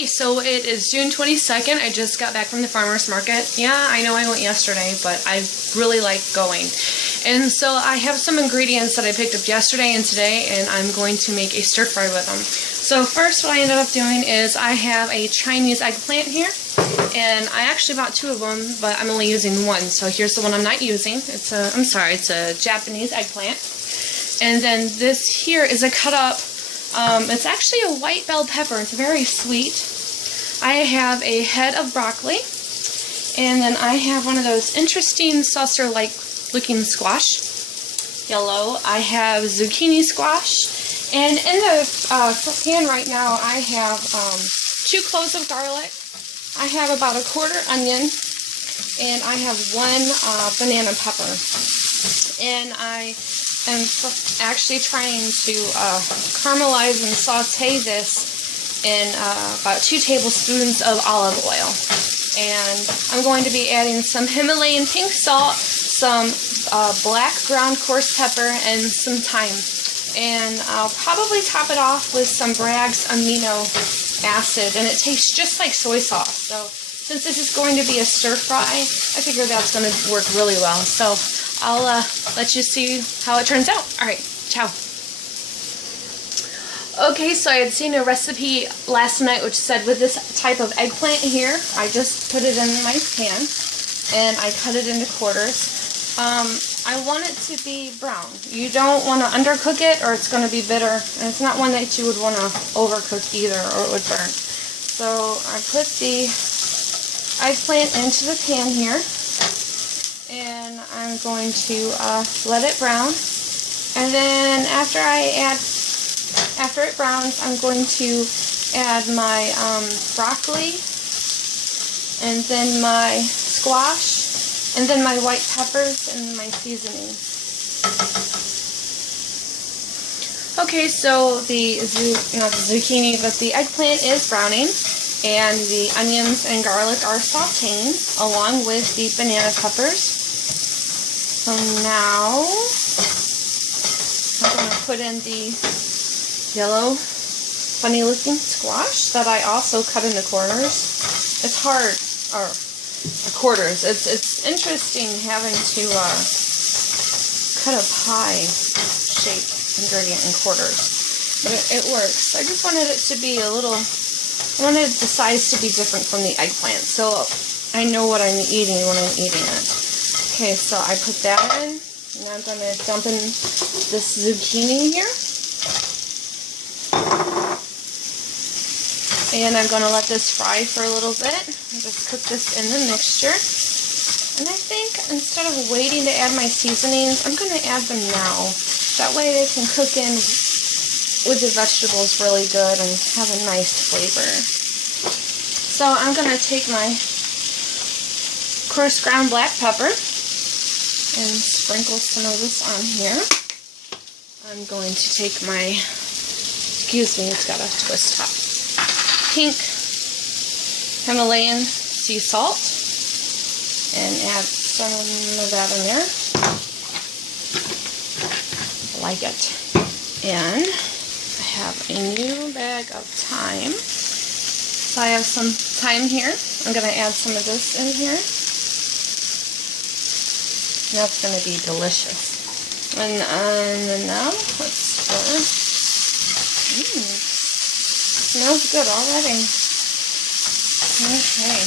Okay, so it is June 22nd. I just got back from the farmer's market. Yeah, I know I went yesterday, but I really like going. And so I have some ingredients that I picked up yesterday and today, and I'm going to make a stir fry with them. So first what I ended up doing is I have a Chinese eggplant here, and I actually bought two of them, but I'm only using one. So here's the one I'm not using. It's a Japanese eggplant. And then this here is a cut up, it's actually a white bell pepper. It's very sweet. I have a head of broccoli, and then I have one of those interesting saucer-like looking squash, yellow. I have zucchini squash, and in the pan right now I have 2 cloves of garlic. I have about a quarter onion, and I have 1 banana pepper. And I am actually trying to caramelize and saute this in about 2 tablespoons of olive oil. And I'm going to be adding some Himalayan pink salt, some black ground coarse pepper, and some thyme. And I'll probably top it off with some Bragg's amino acid, and it tastes just like soy sauce. So since this is going to be a stir fry, I figure that's going to work really well. So I'll let you see how it turns out. Alright, ciao. Okay, so I had seen a recipe last night which said with this type of eggplant here, I just put it in my pan and I cut it into quarters. I want it to be brown. You don't want to undercook it or it's going to be bitter, and it's not one that you would want to overcook either or it would burn. So I put the eggplant into the pan here, and I'm going to let it brown. And then after it browns, I'm going to add my broccoli, and then my squash, and then my white peppers and my seasoning. Okay, so not the zucchini, but the eggplant is browning, and the onions and garlic are sauteing along with the banana peppers. So now I'm going to put in the yellow, funny looking squash that I also cut into quarters. It's hard, or quarters. It's interesting having to cut a pie shape ingredient in quarters, but it works. I just wanted it to be I wanted the size to be different from the eggplant, so I know what I'm eating when I'm eating it. Okay, so I put that in, and I'm going to dump in this zucchini here. And I'm going to let this fry for a little bit. Just cook this in the mixture. And I think instead of waiting to add my seasonings, I'm going to add them now. That way they can cook in with the vegetables really good and have a nice flavor. So I'm going to take my coarse ground black pepper and sprinkle some of this on here. I'm going to take my, excuse me, it's got a twist top, pink Himalayan sea salt, and add some of that in there. I like it. And I have a new bag of thyme. So I have some thyme here. I'm going to add some of this in here. That's going to be delicious. And then now, let's stir. Smells good already. Okay.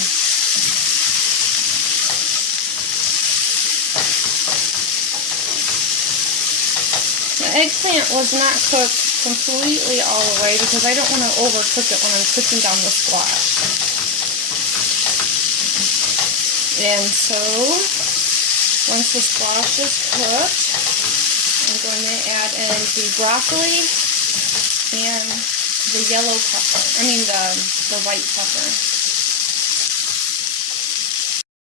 The eggplant was not cooked completely all the way because I don't want to overcook it when I'm cooking down the squash. And so, once the squash is cooked, I'm going to add in the broccoli and the yellow pepper, the white pepper.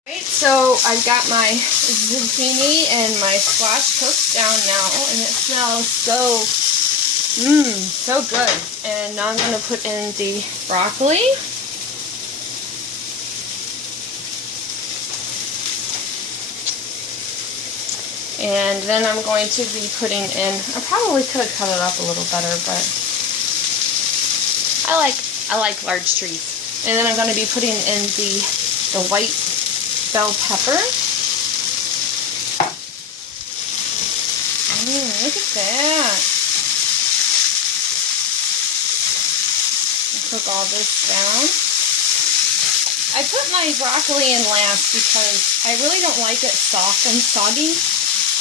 Right, so I've got my zucchini and my squash cooked down now, and it smells so good. And now I'm going to put in the broccoli. And then I'm going to be putting in, I probably could have cut it up a little better, but I I like large trees. And then I'm going to be putting in the white bell pepper. Look at that. I'll cook all this down. I put my broccoli in last because I really don't like it soft and soggy.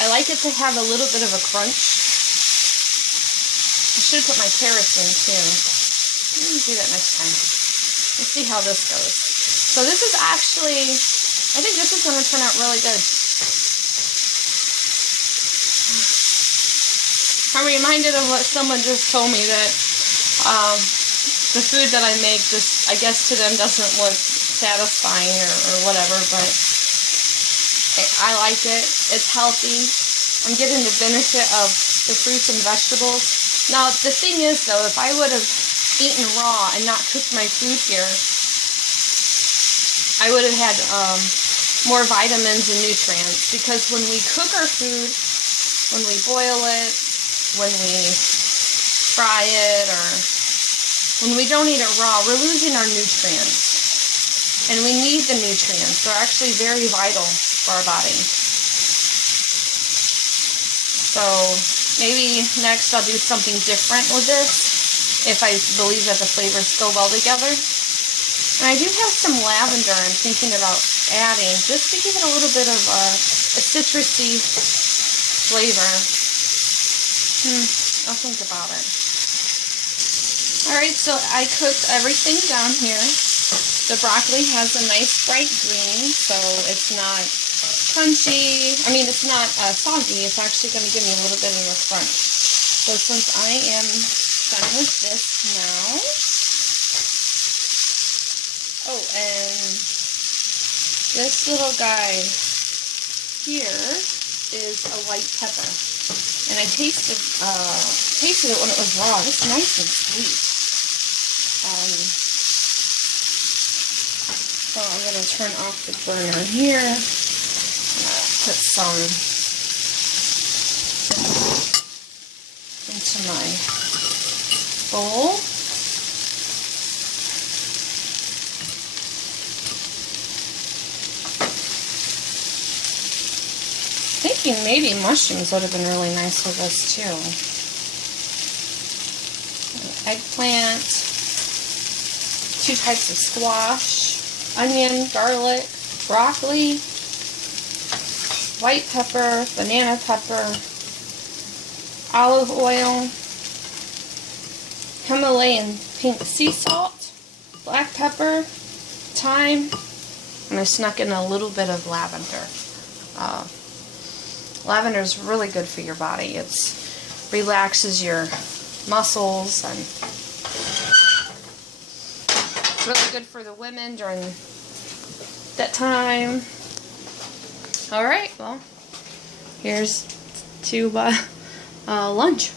I like it to have a little bit of a crunch. I should put my carrots in too. Do that next time. Let's see how this goes. So this is actually, I think this is going to turn out really good. I'm reminded of what someone just told me, that the food that I make just, I guess to them doesn't look satisfying or whatever, but I like it. It's healthy. I'm getting the benefit of the fruits and vegetables. Now, the thing is, though, if I would have eaten raw and not cooked my food here, I would have had more vitamins and nutrients, because when we cook our food, when we boil it, when we fry it, or when we don't eat it raw, we're losing our nutrients. And we need the nutrients. They're actually very vital for our body. So maybe next I'll do something different with this, if I believe that the flavors go well together. And I do have some lavender I'm thinking about adding, just to give it a little bit of a citrusy flavor. I'll think about it. Alright, so I cooked everything down here. The broccoli has a nice bright green, so it's not crunchy. I mean, it's not soggy. It's actually going to give me a little bit of a crunch. So since I am done with this now... Oh, and this little guy here is a white pepper. And I tasted it when it was raw. It's nice and sweet. So I'm going to turn off the burner here. Put some into my bowl. Thinking maybe mushrooms would have been really nice with this too. Eggplant, 2 types of squash, onion, garlic, broccoli, white pepper, banana pepper, olive oil, Himalayan pink sea salt, black pepper, thyme, and I snuck in a little bit of lavender. Lavender is really good for your body. It relaxes your muscles, and it's really good for the women during that time. Alright, well, here's to lunch.